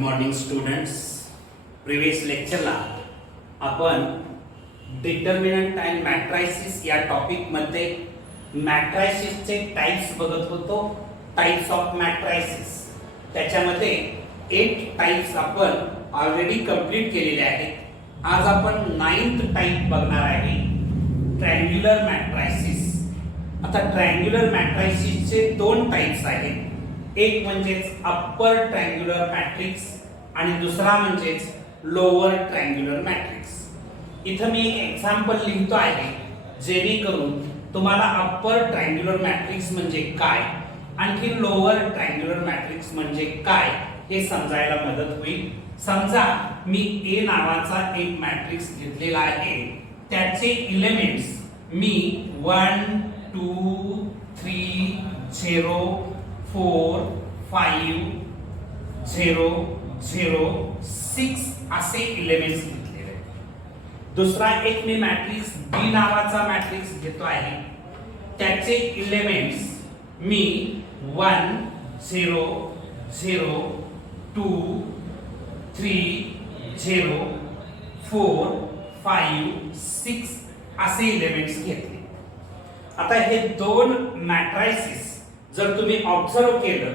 Morning students. Previous लेक्चरला आपण determinant and मॅट्रायसिस या topic मध्ये मॅट्रायसिसचे टाइप्स बघत होतो. टाइप्स ऑफ मॅट्रायसिस, त्याच्यामध्ये 8 टाइप्स आपण ऑलरेडी कंप्लीट केलेले आहेत. आज आपण 9th टाइप बघणार आहे, ट्रायंग्युलर मॅट्रायसिस. आता ट्रायंग्युलर मॅट्रायसिसचे 2 टाइप्स आहेत. एक म्हणजेच अप्पर ट्रायंग्युलर मॅट्रिक्स आणि दुसरा म्हणजेच लोअर ट्रायंग्युलर मॅट्रिक्स. इथं मी एक एक्झाम्पल लिहितो आहे जेणेकरून तुम्हाला अप्पर ट्रायंग्युलर मॅट्रिक्स म्हणजे काय आणखी लोअर ट्रायंग्युलर मॅट्रिक्स म्हणजे काय हे समजायला मदत होईल. समजा मी ए नावाचा एक मॅट्रिक्स घेतलेला आहे, त्याचे एलिमेंट्स मी 1 2 3 0 4 5 0 0 6 असे एलिमेंट्स घेतलेले आहेत. दुसरा एक मी मॅट्रिक्स बी नावाचा मॅट्रिक्स घेतो आहे, त्याचे एलिमेंट्स मी 1 0 0 2 3 0 4 5 6 असे एलिमेंट्स घेतले. आता हे 2 मॅट्रायसिस जर तुम्ही ऑब्झर्व केलं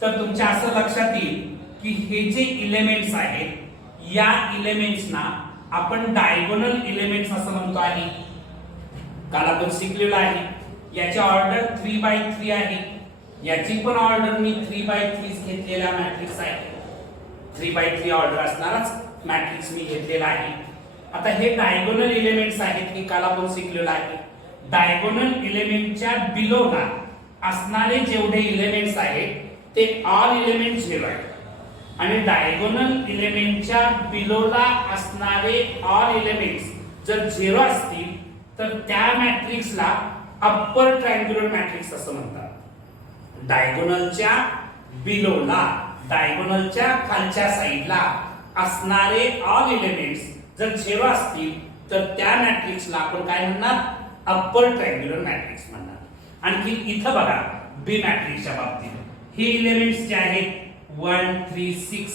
तर तुमच्या असं लक्षात येईल की हे जे एलिमेंट्स आहेत, या एलिमेंट्सना आपण डायगोनल एलिमेंट्स असं म्हणतो आहे. काल आपण शिकलेलो आहे, याची ऑर्डर 3/3 आहे. याची पण ऑर्डर मी 3/3 घेतलेला मॅट्रिक्स आहे. 3/3 ऑर्डर असणाराच मॅट्रिक्स मी घेतलेला आहे. आता हे डायगोनल एलिमेंट्स आहेत की काल आपण शिकलेलो आहे. डायगोनल एलिमेंटच्या बिलोला असणारे जेवढे एलिमेंट्स आहेत ते ऑल एलिमेंट 0 आहेत आणि डायगोनल एलिमेंटच्या बिलोला असणारे ऑल एलिमेंट्स जर 0 असतील तर त्या मॅट्रिक्सला अप्पर ट्रायंग्युलर मॅट्रिक्स असं म्हणतात. डायगोनलच्या बिलोला, डायगोनलच्या खालच्या साइडला असणारे ऑल एलिमेंट्स जर 0 असतील तर त्या मॅट्रिक्सला आपण काय म्हणणार? अप्पर ट्रायंग्युलर मॅट्रिक्स म्हणणार. आणखी इथं बघा, बी मॅट्रिक्सच्या बाबतीत हे एलिमेंट्स जे आहेत 1 3 6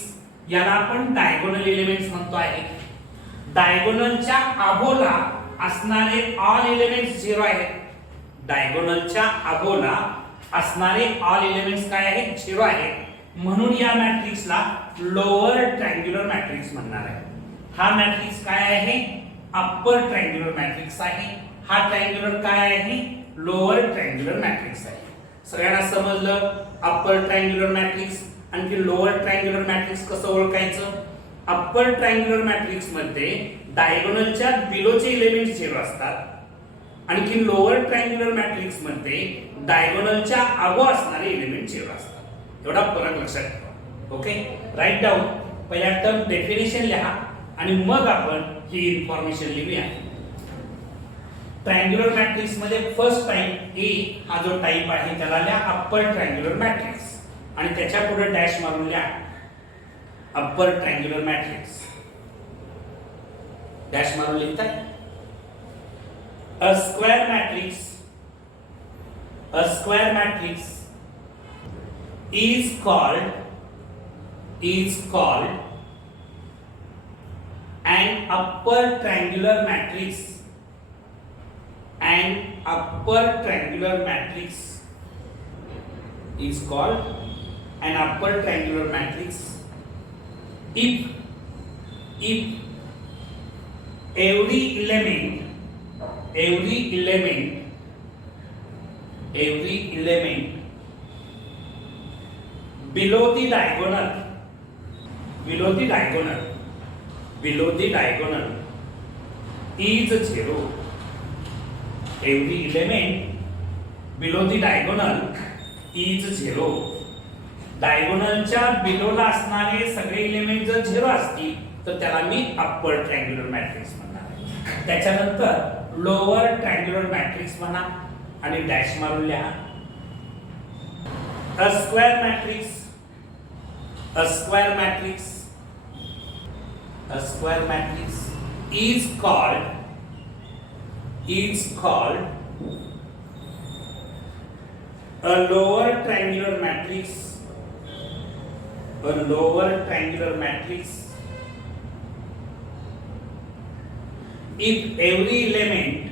याला आपण डायगोनल एलिमेंट्स म्हणतो आहे. डायगोनलच्या अबोला असणारे ऑल एलिमेंट्स 0 आहेत. डायगोनलच्या अबोला असणारे ऑल एलिमेंट्स काय आहेत? 0 आहेत. म्हणून या मॅट्रिक्सला लोअर ट्रायंग्युलर मॅट्रिक्स म्हणणार आहे. हा मॅट्रिक्स काय आहे? अप्पर ट्रायंग्युलर मॅट्रिक्स आहे. हा ट्रायंग्युलर काय आहे? लोअर ट्रायंग्युलर मॅट्रिक्स आहे. सगळ्यांना समजलं अप्पर ट्रायंग्युलर मॅट्रिक्स आणखी लोअर ट्रायंग्युलर मॅट्रिक्स कसं ओळखायचं? अप्पर ट्रायंग्युलर मॅट्रिक्स मध्ये डायगोनलच्या बिलोचे एलिमेंट्स 0 असतात आणखी लोअर ट्रायंग्युलर मॅट्रिक्स मध्ये डायगोनलच्या अबो असणारे एलिमेंट 0 असतात. एवढा फरक लक्षात ठेवा. Okay, write down. पहिल्या टर्म डेफिनेशन लिहा आणि मग आपण ही इन्फॉर्मेशन लिहूया. ट्रायंग्युलर मॅट्रिक्स मध्ये फर्स्ट टाइप ए हा जो टाइप आहे त्याला लिहा अप्पर ट्रायंग्युलर मॅट्रिक्स आणि त्याच्या पुढे डॅश मारून लिहा अप्पर ट्रायंग्युलर मॅट्रिक्स. डॅश मारून लिहिताय. A square matrix is called an upper triangular matrix. An upper triangular matrix is called an upper triangular matrix if every element below the diagonal is 0. Every element below the diagonal is 0. डायगोनलच्या बिलोला असणारे सगळे element जर 0 असतील तर त्याला मी upper triangular matrix म्हणणार. त्याच्यानंतर lower triangular matrix म्हणा आणि डॅश मारून लिहा. A square matrix is called a lower triangular matrix a lower triangular matrix if every element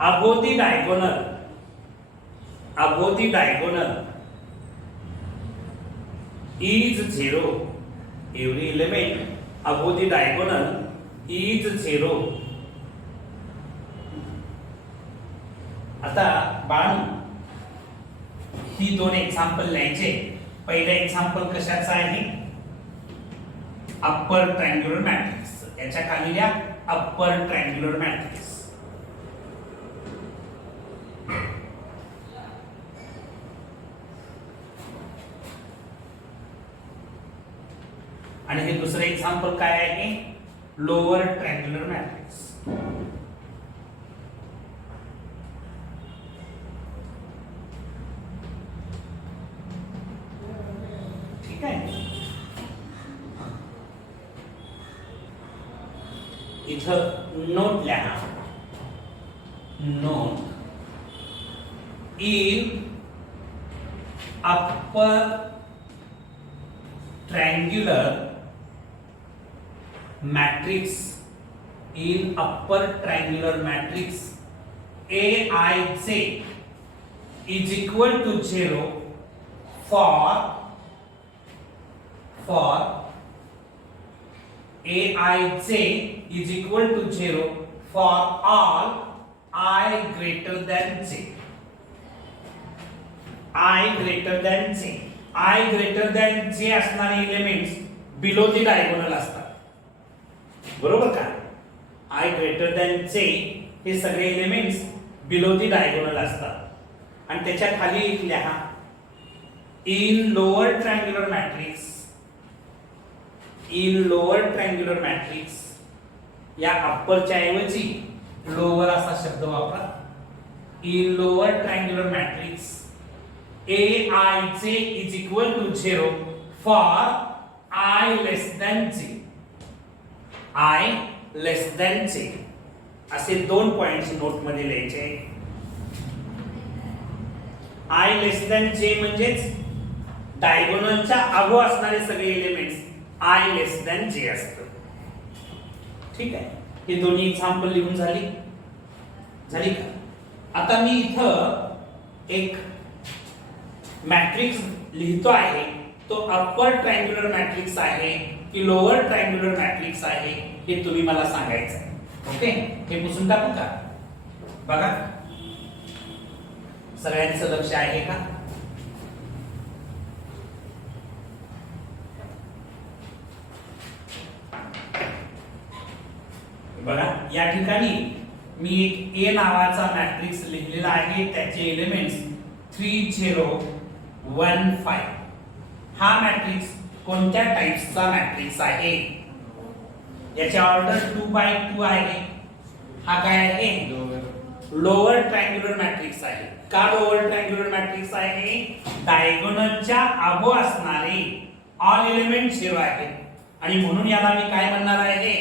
above the diagonal is 0, every element above the diagonal is 0. आता बाळांनो ही दोन example लिहायचे. पहिलं example कशाचं आहे? Upper triangular matrix. याच्या खाली लिहा अप्पर ट्रायंग्युलर मॅट्रिक्स. आणि हे दुसरे एक्झाम्पल काय आहे? Lower triangular matrix. ठीक आहे. इथं नोट लिहा. Note in upper triangular matrix Aij is equal to 0 for Aij is equal to 0 for all I greater than j. I greater than j असणारे एलिमेंट्स बिलो द डायगोनल असतात. बरोबर का? I greater than j हे सगळे elements below the diagonal असतात. आणि त्याच्या खाली लिहा इन लोअर ट्रायंग्युलर मॅट्रिक्स या अप्परच्या ऐवजी लोअर असा शब्द वापरा. In lower triangular matrix Aij is equal to 0 for I less than j. असे दोन पॉइंट्स नोट मध्ये लिहायचे. I less than j म्हणजेच डायगोनलच्या अगो असणारे सगळे elements I less than j असतात. ठीक आहे. हे दोन्ही एक्झाम्पल लिहून झाली का? आता मी इथं एक मॅट्रिक्स लिहितो आहे. तो अप्पर ट्रायंग्युलर मॅट्रिक्स आहे की लोअर ट्रायंग्युलर मॅट्रिक्स आहे हे तुम्ही मला सांगायचं आहे. ओके. हे पुसून टाकू का? बघा सगळ्यांचं लक्ष आहे का? बघा या ठिकाणी मी एक ए नावाचा मॅट्रिक्स लिहिलेला आहे. त्याचे एलिमेंट्स 3 0 1 5. हा मॅट्रिक्स कोणत्या टाइप्सचा मॅट्रिक्स आहे? याची ऑर्डर 2x2 आहे. हा काय आहे? लोअर ट्रायंग्युलर मॅट्रिक्स आहे. का लोअर ट्रायंग्युलर मॅट्रिक्स आहे? डायगोनलच्या अबो असणारे ऑल एलिमेंट 0 आहेत आणि म्हणून याला मी काय म्हणणार आहे?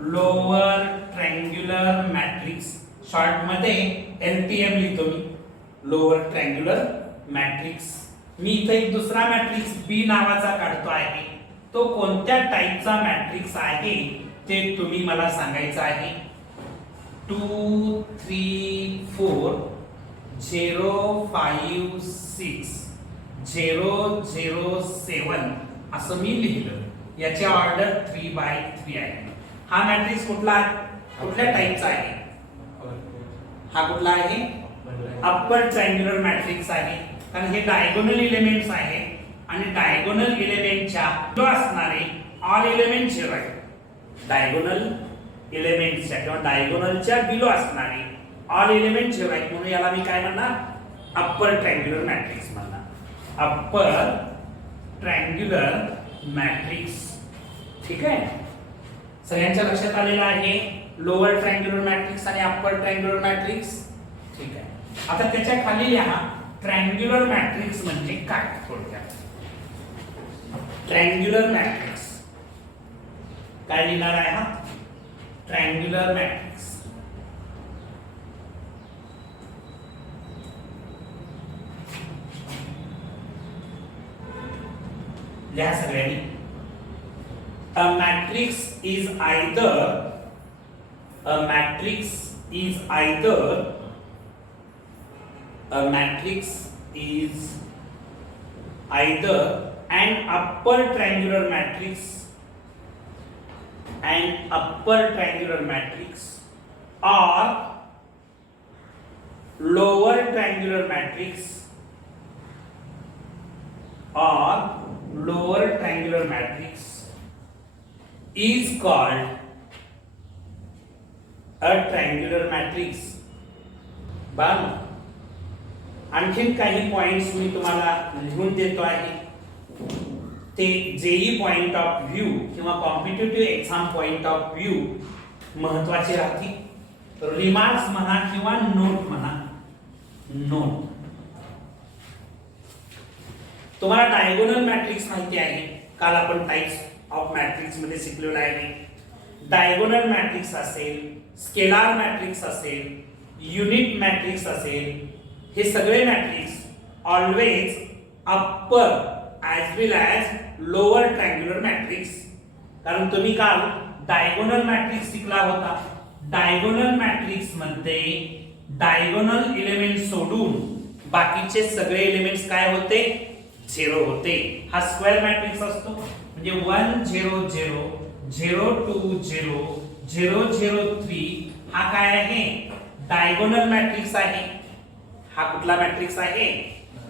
Lower triangular matrix. शॉर्ट मध्ये LTM लिहितो मी. Lower triangular matrix. मी इथे एक दुसरा मॅट्रिक्स बी नावाचा काढतो आहे. तो कोणत्या टाइपचा मॅट्रिक्स आहे ते तुम्ही मला सांगायचं आहे. 2 3 4 0 5 6 0 0 7 असं मी लिहिलं. याची ऑर्डर 3x3 आहे. हा मॅट्रिक्स कुठल्या टाइपचा आहे? हा कुठला आहे? अप्पर ट्रायंग्युलर मॅट्रिक्स आहे. कारण हे डायगोनल एलिमेंट्स आहेत आणि डायगोनल एलिमेंटच्या बिलो असणारे ऑल एलिमेंट 0 आहेत. डायगोनल एलिमेंट्सच्या किंवा डायगोनलच्या बिलो असणारे ऑल एलिमेंट 0 आहेत. म्हणून याला मी काय म्हणणार? अप्पर ट्रायंग्युलर मॅट्रिक्स म्हणणार. Upper triangular matrix. ठीक आहे. सगळ्यांच्या लक्षात आलेलं आहे लोअर ट्रायंग्युलर मॅट्रिक्स आणि अप्पर ट्रायंग्युलर मॅट्रिक्स. ठीक आहे. आता त्याच्या खाली लिहा ट्रायंग्युलर मॅट्रिक्स म्हणजे काय? थोडक्यात ट्रायंग्युलर मॅट्रिक्स काय लिहिणार आहे? हा ट्रायंग्युलर मॅट्रिक्स. लिहा सगळ्यांनी. A matrix is either a matrix is either a matrix is either an upper triangular matrix or lower triangular matrix is called a triangular matrix. बरं, आणखीन काही पॉइंट्स मी तुम्हाला लिहून देतो आहे. ते जेई पॉइंट ऑफ व्ह्यू किंवा competitive exam point of view महत्वाचे राहतील. रिमार्क्स म्हणा किंवा नोट म्हणा. नोट, तुम्हाला डायगोनल मॅट्रिक्स माहिती आहे. काल आपण टाइप्स ऑफ मॅट्रिक्स मध्ये शिकलेलो आहे. डायगोनल मॅट्रिक्स असेल, स्केलार मॅट्रिक्स असेल, युनिट मॅट्रिक्स असेल, हे सगळे matrix always upper as well as lower triangular matrix. कारण तुम्ही काल डायगोनल मॅट्रिक्स शिकला होता. डायगोनल मॅट्रिक्स मध्ये डायगोनल एलिमेंट सोडून बाकीचे सगळे एलिमेंट्स काय होते? झिरो होते. हा स्क्वेअर मॅट्रिक्स असतो. म्हणजे 1 0 0 0 2 0 0 0 3 हा काय आहे? डायगोनल मॅट्रिक्स आहे. हा कुठला मॅट्रिक्स आहे?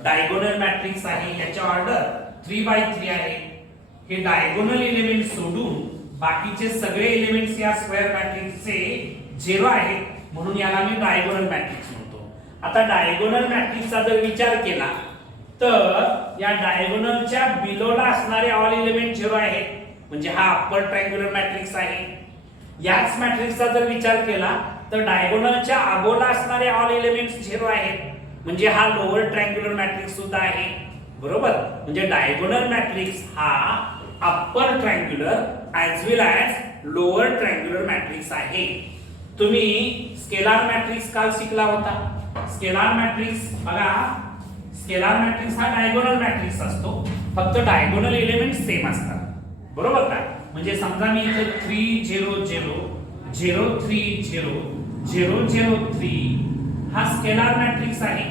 डायगोनल मॅट्रिक्स आहे. याची ऑर्डर 3/3 आहे. हे डायगोनल एलिमेंट सोडून बाकीचे सगळे एलिमेंट्स या स्क्वेअर मॅट्रिक्सचे झिरो आहेत, म्हणून याला मी डायगोनल मॅट्रिक्स म्हणतो. आता डायगोनल मॅट्रिक्सचा जर विचार केला तर या डायगोनलच्या बिलोला असणारे ऑल एलिमेंट झिरो आहेत, म्हणजे हा अप्पर ट्रायंग्युलर मॅट्रिक्स आहे. याच मॅट्रिक्सचा जर विचार केला तर डायगोनलच्या अबोला असणारे ऑल एलिमेंट्स झिरो आहेत, म्हणजे हा लोअर ट्रायंग्युलर मॅट्रिक्स सुद्धा आहे. बरोबर, म्हणजे डायगोनल मॅट्रिक्स हा upper triangular as well as lower triangular matrix आहे. तुम्ही स्केलार मॅट्रिक्स काल शिकला होता. स्केलार मॅट्रिक्स बघा, स्केलार मॅट्रिक्स हा डायगोनल मॅट्रिक्स असतो, फक्त डायगोनल एलिमेंट सेम असतात. बरोबर का? म्हणजे समजा मी इथे 3 0 0 0 3 0 0 0 3 हा स्केलार मॅट्रिक्स आहे.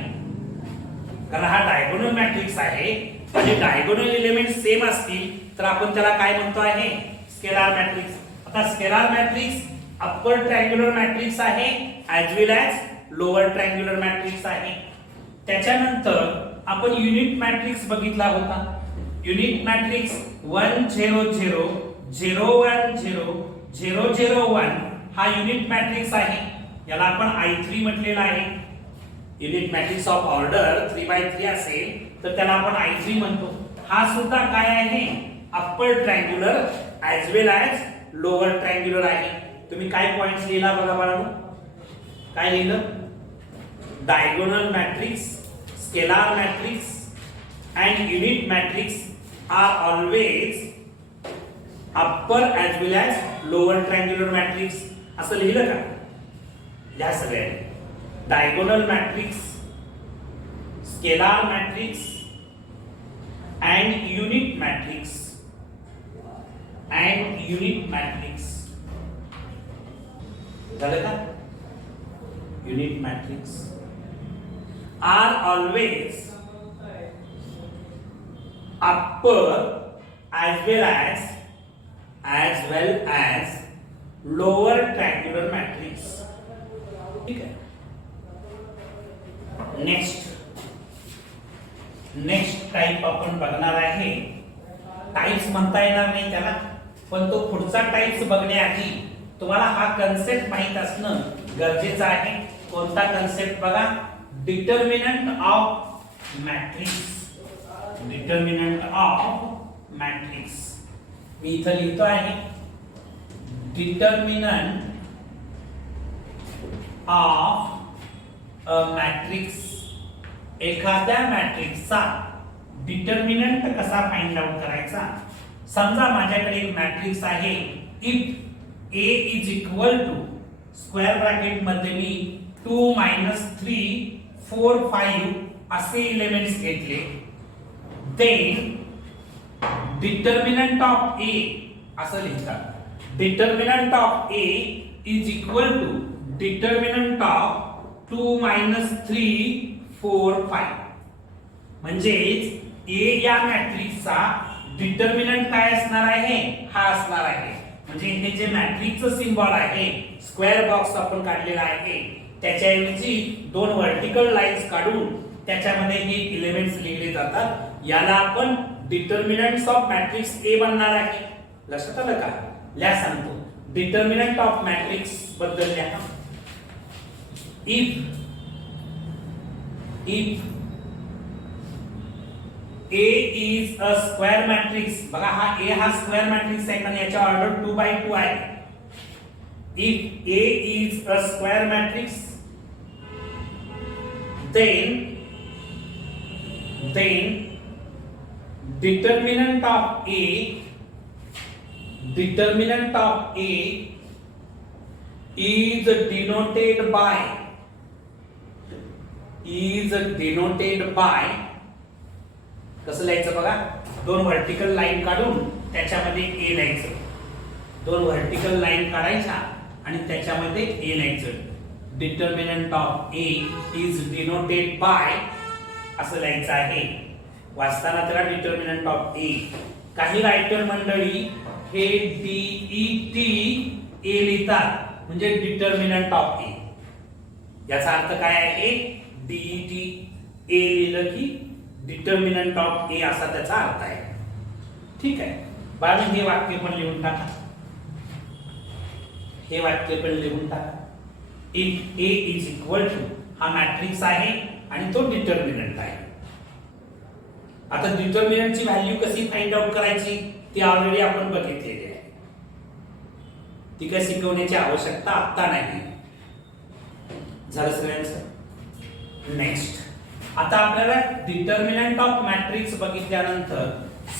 कारण हा डायगोनल मॅट्रिक्स आहे, म्हणजे डायगोनल एलिमेंट सेम असतील तर आपण त्याला काय म्हणतो आहे? Scalar matrix. आता scalar matrix upper triangular matrix आहे as well as lower triangular matrix आहे. त्याच्यानंतर आपण युनिट मॅट्रिक्स बघितला होता. युनिट मॅट्रिक्स 1 0 0 0 1 0 0 0 1 हा युनिट मॅट्रिक्स आहे. याला आपण I3 म्हटलेला आहे. युनिट मॅट्रिक्स ऑफ ऑर्डर 3/3 असेल तर त्याला आपण I3 म्हणतो. हा सुद्धा काय आहे? Upper triangular as well as lower triangular आहे. तुम्ही काय पॉइंट्स लिहिला बघा बाळांनो. काय लिहिलं? Diagonal matrix, scalar matrix and unit matrix are always upper as well as lower triangular matrix. असं लिहिलं का? या सगळ्यांनी diagonal matrix, scalar matrix and unit matrix झालं का? Unit matrix are always upper as well as lower triangular matrix. ठीक है. Next type आपण बघणार आहे. टाइप्स म्हणता येणार नाही त्याला, पण तो पुढचा टाइप्स बघण्याआधी तुम्हाला हा कन्सेप्ट माहित असणं गरजेचं आहे. कोणता कन्सेप्ट बघा? Determinant of matrix. Determinant of matrix मी इथं लिहितो आहे. Determinant of a matrix. एखाद्या मॅट्रिक्सचा डिटर्मिनंट कसा फाइंड आउट करायचा? समजा माझ्याकडे एक मॅट्रिक्स आहे. If A is equal to square bracket मध्ये मी 2 3 4 5 असे एलिमेंट्स घेतले, then डिटर्मिनंट ऑफ ए असं लिहितात. Determinant of A is equal to determinant of 2 - 3 4 5. म्हणजेच ए या मॅट्रिक्सचा डिटर्मिनंट काय असणार आहे, हा असणार आहे. म्हणजे हे जे मॅट्रिक्सचं सिम्बॉल आहे, स्क्वेअर बॉक्स आपण काढलेला आहे, त्याच्याऐवजी दोन व्हर्टिकल लाईन्स काढून त्याच्यामध्ये हे एलिमेंट्स लिहिले जातात. याला आपण डिटर्मिनंट्स ऑफ मॅट्रिक्स ए बनणार आहे. लक्षात आलं का? लिहा सांगतो. डिटर्मिनंट ऑफ मॅट्रिक्स बद्दल लिहा. If A is a square matrix, बघा हा A हा स्क्वेअर मॅट्रिक्स आहे कारण याचा ऑर्डर 2x2 आहे. If A is a square matrix, then determinant of A is denoted by कसं लिहायचं बघा, दोन व्हर्टिकल लाईन काढून त्याच्यामध्ये ए लिहायचं. दोन व्हर्टिकल लाईन काढायच्या आणि त्याच्यामध्ये ए लिहायचं. Determinant of A is denoted by असं लिहायचं आहे. वाचताना त्याला डिटर्मिनंट ऑफ ए. काही रायटर मंडळी हे डीईटी ए लिहितात म्हणजे डिटर्मिनंट ऑफ ए. याचा अर्थ काय आहे? डीईटी ए लिहिलं की डिटर्मिनंट ऑफ ए असा त्याचा अर्थ आहे. ठीक आहे बाळा, हे वाक्य पण लिहून टाका. हे वाक्य पण लिहून टाका. If A is equal to, हा मॅट्रिक्स आहे आणि तो डिटर्मिनंट आहे. आता डिटर्मिनंटची व्हॅल्यू कशी फाइंड आउट करायची ती ऑलरेडी आपण बघितलेली आहे. ती काय शिकवण्याची आवश्यकता आता नाही. झालं सगळ्यांचं? नेक्स्ट आता आपल्याला डिटर्मिनंट ऑफ मॅट्रिक्स बघितल्यानंतर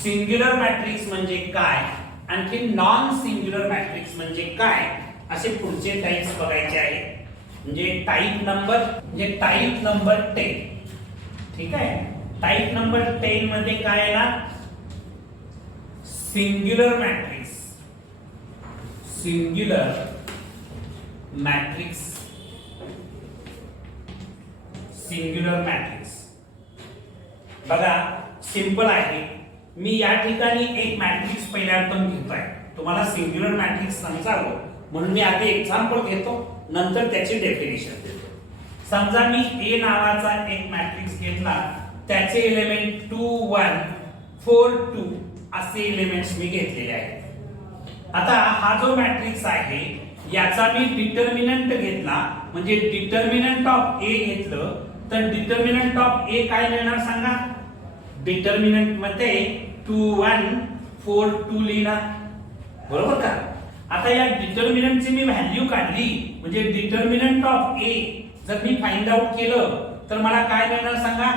सिंग्युलर मॅट्रिक्स म्हणजे काय, आणखी नॉन सिंग्युलर मॅट्रिक्स म्हणजे काय, असे पुढचे टाइप्स बघायचे आहे. म्हणजे टाइप नंबर 10. ठीक आहे. टाइप नंबर 10 मध्ये काय आहे ना, सिंग्युलर मॅट्रिक्स. सिंग्युलर मॅट्रिक्स बघा सिंपल आहे. मी या ठिकाणी एक मॅट्रिक्स पहिल्यांदा घेतोय तुम्हाला सिंग्युलर मॅट्रिक्स समजावं म्हणून मी आधी एक्झाम्पल घेतो, नंतर त्याची डेफिनेशन देतो. समजा मी ए नावाचा एक मॅट्रिक्स घेतला, त्याचे एलिमेंट 2 1 4 2 असे एलिमेंट्स मी घेतलेले आहेत. आता हा जो मॅट्रिक्स आहे याचा मी डिटर्मिनंट घेतला, म्हणजे डिटर्मिनंट ऑफ ए घेतलं तर डिटर्मिनंट ऑफ ए काय मिळणार सांगा? डिटर्मिनंट मध्ये 2 1 4 2 लिहिणार, बरोबर का? आता या डिटर्मिनंटची मी व्हॅल्यू काढली, म्हणजे डिटर्मिनंट ऑफ ए जर मी फाइंड आउट केलं तर मला काय मिळणार सांगा?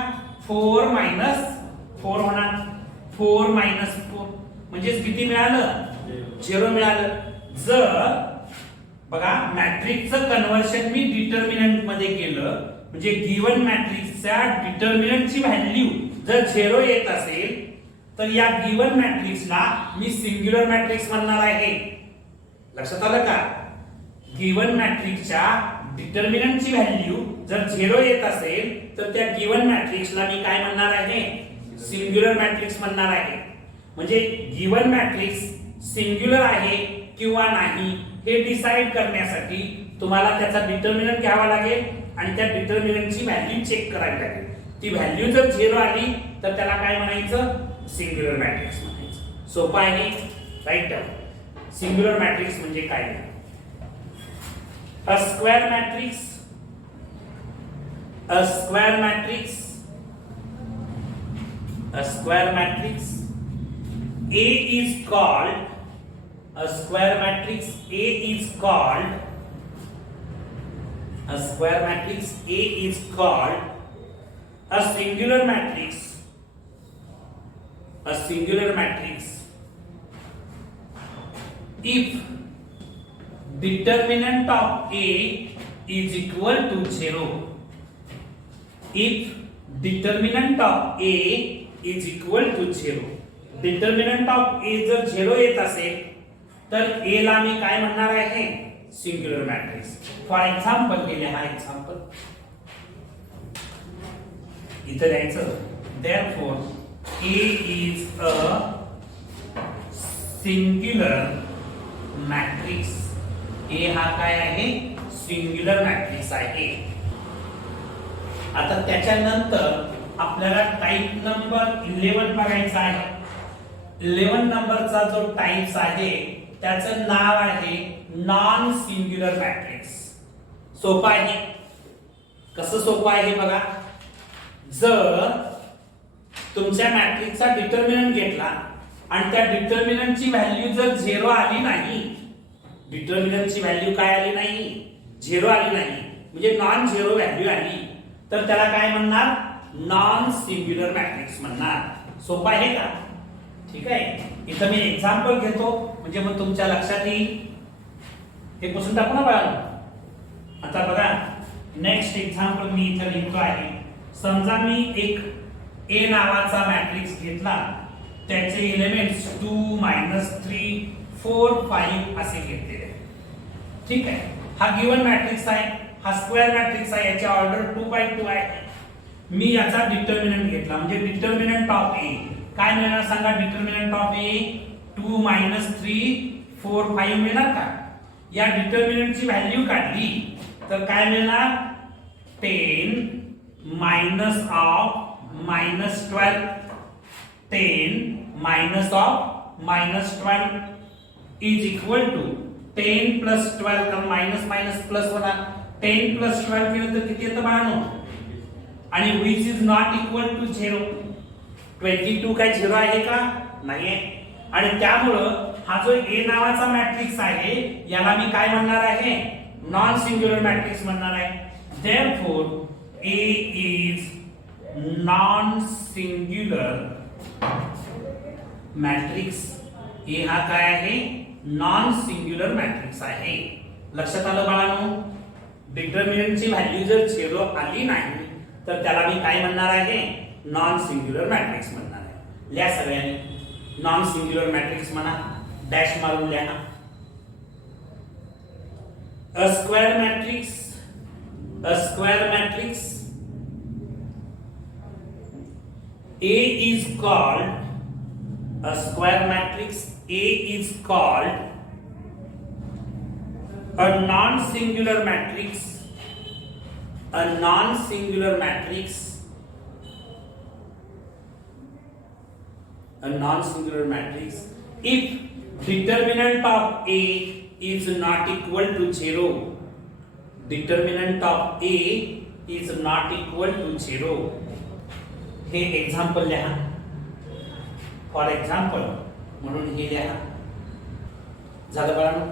4 - 4 होणार. 4 - 4 म्हणजे किती मिळालं? 0 मिळालं. जर बघा मॅट्रिक्सचं कन्व्हर्शन मी डिटर्मिनंट मध्ये केलं, म्हणजे गिवन मॅट्रिक्सच्या डिटर्मिनंटची व्हॅल्यू जर 0 येत असेल तर या गिवन मॅट्रिक्सला मी सिंग्युलर मॅट्रिक्स म्हणणार आहे. लक्षात आलं का? गिवन मॅट्रिक्सच्या डिटर्मिनंटची व्हॅल्यू जर 0 येत असेल तर त्या गिवन मॅट्रिक्सला मी काय म्हणणार आहे? सिंग्युलर मॅट्रिक्स म्हणणार आहे. म्हणजे गिवन मॅट्रिक्स सिंग्युलर आहे किंवा नाही हे डिसाइड करण्यासाठी तुम्हाला त्याचा डिटर्मिनंट घ्यावा लागेल आणि त्या डिटर्मिनंटची व्हॅल्यू चेक करावी लागेल. ती व्हॅल्यू जर 0 आली तर त्याला काय म्हणायचं? सिंग्युलर मॅट्रिक्स म्हणायचं. सोपं आहे, राईट? सिंग्युलर मॅट्रिक्स म्हणजे काय? अ square matrix A is called a square matrix is called a singular matrix if determinant of A is equal to 0. If determinant of A is equal to 0. Determinant of A जर 0 येत असेल तर ए ला मी काय म्हणणार आहे, सिंग्युलर मॅट्रिक्स. फॉर एक्झाम्पल हे लिहा, एक्झाम्पल इथं द्यायचं. therefore A is a singular matrix. A हा काय आहे, सिंग्युलर मॅट्रिक्स आहे. आता त्याच्यानंतर आपल्याला टाइप नंबर 11 बघायचा आहे. 11 नंबरचा जो टाइप्स आहे त्याचं नाव आहे नॉन सिंग्युलर मॅट्रिक्स. सोपं आहे. कसं सोपं आहे बघा. जर तुमच्या मॅट्रिक्सचा डिटर्मिनंट घेतला आणि त्या डिटर्मिनंटची व्हॅल्यू जर 0 आली नाही, डिटर्मिनंटची व्हॅल्यू काय आली नाही, 0 आली नाही, म्हणजे नॉन 0 व्हॅल्यू आली, तर त्याला काय म्हणणार, नॉन सिंग्युलर मॅट्रिक्स म्हणणार. सोपं आहे का? ठीक आहे. इथं मी एक्झाम्पल घेतो म्हणजे मग तुमच्या लक्षात येईल. हे पुसून टाकू ना बाळा. आता बघा, नेक्स्ट एक्झाम्पल मी इथं लिहितो आहे. समजा मी एक ए नावाचा मॅट्रिक्स घेतला, त्याचे एलिमेंट्स 2 3 4 5 असे घेतलेले. ठीक आहे. हा गिवन मॅट्रिक्स आहे, हा स्क्वेअर मॅट्रिक्स आहे, याची ऑर्डर 2 आहे. मी याचा डिटर्मिनंट घेतला म्हणजे डिटर्मिनंट ऑफ ए काय मिळणार सांगा. डिटर्मिनंट ऑफ ए 2 3 4 5 मिळणार का? या डिटर्मिनंटची व्हॅल्यू काढली तर काय मिळणार, 10 minus of -12, 10 minus of -12 is equal to 10 plus 12. तर मायनस मायनस प्लस होणार. 10 प्लस 12 केलं तर किती येतं बाळांनो, आणि which is not equal to 0. 22 काय 0 आहे का? नाहीये. आणि त्यामुळं हा जो ए नावाचा मॅट्रिक्स आहे याला मी काय म्हणणार आहे, नॉन सिंग्युलर मॅट्रिक्स म्हणणार आहे. therefore A is non singular matrix. A हा काय आहे, नॉन सिंग्युलर मॅट्रिक्स आहे. लक्षात आलं बाळांनो. डिटर्मिनंटची व्हॅल्यू जर 0 आली नाही तर त्याला मी काय म्हणणार आहे, नॉन सिंग्युलर मॅट्रिक्स म्हणणार आहे. लिहा सगळ्यांनी, नॉन सिंग्युलर मॅट्रिक्स म्हणा, डॅश मारून लिहा. अ square matrix, a square matrix A is called a square matrix. A is called a non-singular matrix. A non-singular matrix. A non-singular matrix if determinant of A is not equal to 0. Determinant of A is not equal to 0. हे example लिहा. For example म्हणून हे लिहा. झालं बाळांनो.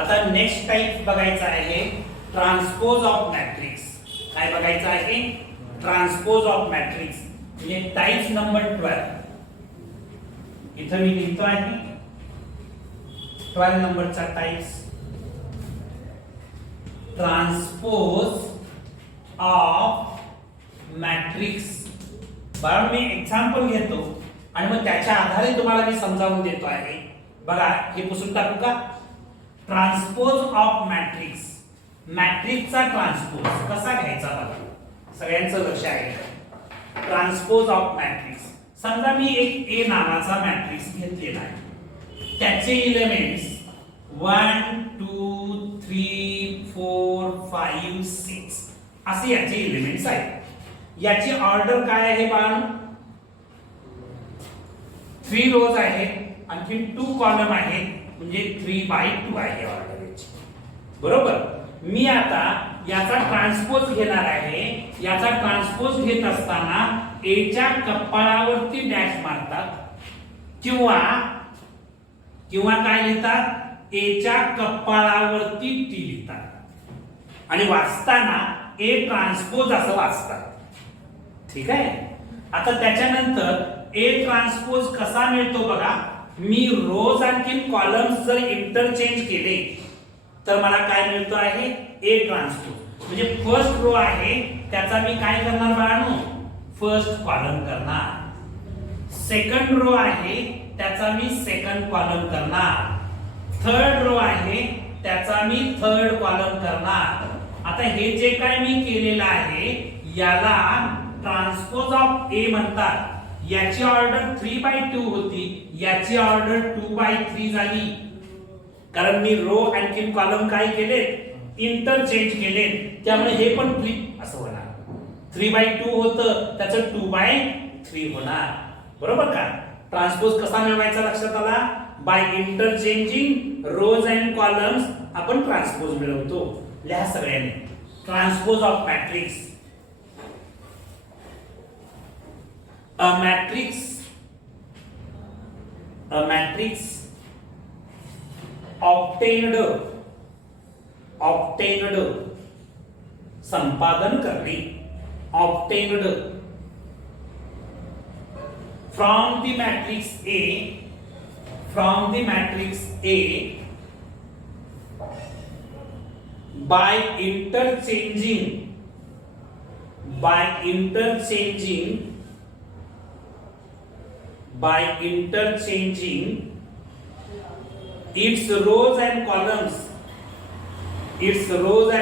आता next type बघायचा आहे, ट्रान्सपोज ऑफ मॅट्रिक्स. काय बघायचं आहे, ट्रान्सपोज ऑफ मॅट्रिक्स म्हणजे टाइप नंबर 12. इथं मी लिहितो आहे 12 नंबरचा टाइप्स. Transpose of matrix. बरं, मी एक्झाम्पल घेतो आणि मग त्याच्या आधारे तुम्हाला मी समजावून देतो आहे. बघा, हे पुसून टाकू का. Transpose of matrix. मॅट्रिक्सचा ट्रान्सपोज कसा घ्यायचा बघा, सगळ्यांचं लक्ष आहे. Transpose of matrix. समजा मी एक ए नावाचा मॅट्रिक्स घेतलेला आहे, त्याचे एलिमेंट्स 1 2 3 4 5 6 असे याचे एलिमेंट्स आहेत. याची ऑर्डर काय आहे बाळांनो, 3 रोज आहे, आणखी 2 कॉलम आहे, म्हणजे 3/2 आहे ऑर्डर याची. बरोबर. मी आता याचा ट्रान्सपोज घेणार आहे. याचा ट्रान्सपोज घेत असताना ए च्या कपाळावरती डॅश मारतात किंवा काय लिहितात, ए च्या कपाळावरती टी लिहितात आणि वाचताना ए ट्रान्सपोज असं वाचतात. ठीक आहे. आता त्याच्यानंतर ए ट्रान्सपोज कसा मिळतो बघा. मी रोज आणखी कॉलम्स जर इंटरचेंज केले तर मला काय मिळतो आहे, ए ट्रान्सपोज. म्हणजे फर्स्ट रो आहे त्याचा मी काय करणार बाळांनो, फर्स्ट कॉलम करणार. सेकंड रो आहे त्याचा मी सेकंड कॉलम करणार, थर्ड रो आहे त्याचा मी थर्ड कॉलम करणार. आता हे जे काय मी केलेलं आहे याला ट्रान्सपोज ऑफ ए म्हणतात. याची ऑर्डर 3/2 होती, याची ऑर्डर 2/3 झाली, कारण मी रो आणखी कॉलम काय केले, इंटरचेंज केले. त्यामुळे हे पण फ्लिप असं होणार. 3/2 होतं त्याचं 2/3 होणार. बरोबर का? ट्रान्सपोज कसा मिळवायचा लक्षात आला? By interchanging rows and columns आपण ट्रान्सपोज मिळवतो. लिहा सगळ्यांनी. Transpose of matrix. A matrix obtained संपादन करणे, obtained from the matrix A by interchanging its rows and columns is called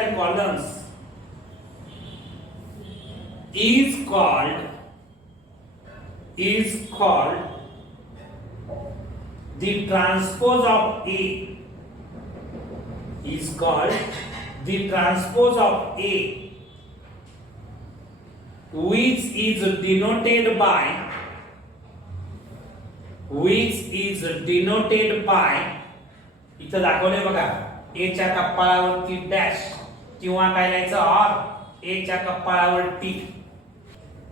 the transpose of A, which is denoted by इथं दाखवले बघा, ए च्या कपाळावरती डॅश किंवा काय लिहायचं ऑर, ए च्या कपाळावर टी.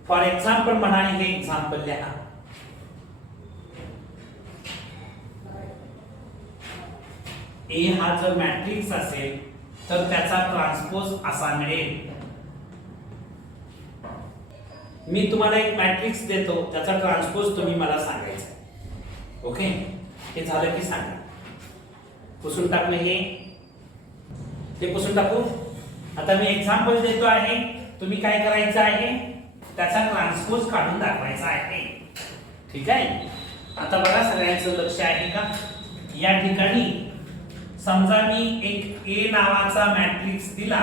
फॉर एक्झाम्पल म्हणा, हे एक्झाम्पल लिहा. ए हा जर मॅट्रिक्स असेल तर त्याचा ट्रान्सपोज असा मिळेल. मी तुम्हाला एक मॅट्रिक्स देतो, त्याचा ट्रान्सपोज तुम्ही मला सांगायचा. ओके, हे झालं की सांगा. पुसून टाकलं हे पुसून टाकू. आता मी एक्झाम्पल देतो आहे, तुम्ही काय करायचं आहे, त्याचा ट्रान्सपोज काढून दाखवायचा आहे. ठीक आहे. आता बघा, सगळ्यांचं लक्ष आहे का? या ठिकाणी समजा मी एक ए नावाचा मॅट्रिक्स दिला,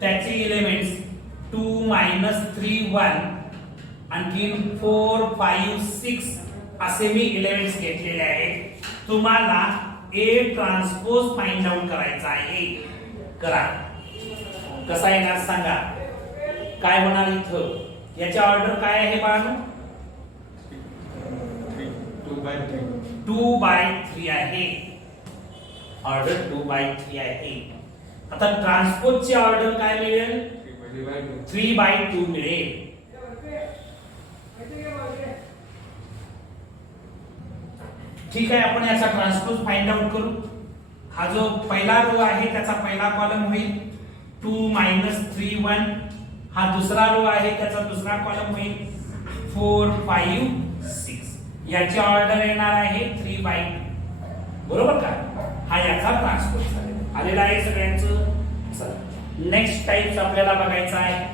त्याचे एलिमेंट्स 2 -3 1 आणखी 4 5 6 असे मी एलिमेंट्स घेतलेले आहेत. तुम्हाला ए ट्रान्सपोज फाइंड आउट करायचा आहे. करा. कसा येणार सांगा? काय होणार इथं? याची ऑर्डर काय आहे बाळांनो? 2/3 आहे. ऑर्डर 2/3 आहे. आता ट्रान्सपोजची ऑर्डर काय मिळेल? 3/2 मिळेल. ठीक आहे, आपण याचा ट्रान्सपोज फाइंड आउट करू. हा जो पहिला रो आहे त्याचा पहिला कॉलम होईल 2 -3 1. हा दुसरा रो आहे त्याचा दुसरा कॉलम होईल 4 5 6. याची ऑर्डर येणार आहे 3/2. बरोबर का? हा याचा ट्रान्सपोज आलेला आहे सगळ्यांचं. चला, नेक्स्ट टाइप्स आपल्याला बघायचा आहे.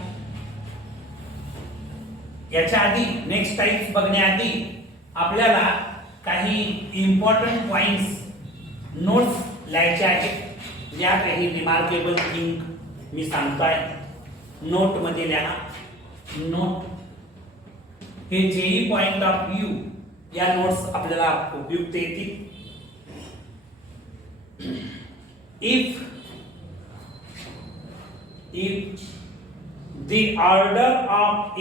याच्या आधी नेक्स्ट टाइप्स बघण्याआधी आपल्याला काही इम्पॉर्टंट पॉइंट्स नोट्स लिहायचे आहेत. या काही रिमार्केबल थिंग मी सांगतोय, नोट मध्ये लिहा. नोट हे जेई पॉइंट ऑफ व्ह्यू या नोट्स आपल्याला उपयुक्त येतील. इफ द ऑर्डर ऑफ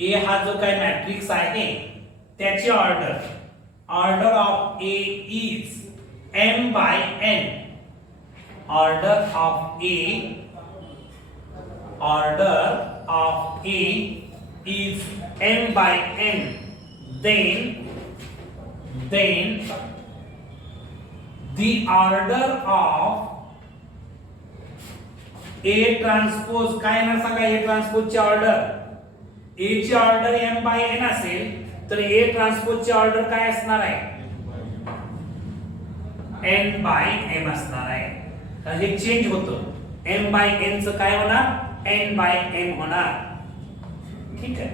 ए हा जो काय मॅट्रिक्स आहे त्याची order of A is m/n. Order of A is m/n, then the order of A transpose काय येणार सांगा? A ट्रान्सपोज ची ऑर्डर, A ची ऑर्डर m/n असेल तर A ट्रान्सपोज ची ऑर्डर काय असणार आहे? n/m असणार आहे. तर हे चेंज होतं. m/n चं काय होणार? n/m होणार. ठीक आहे.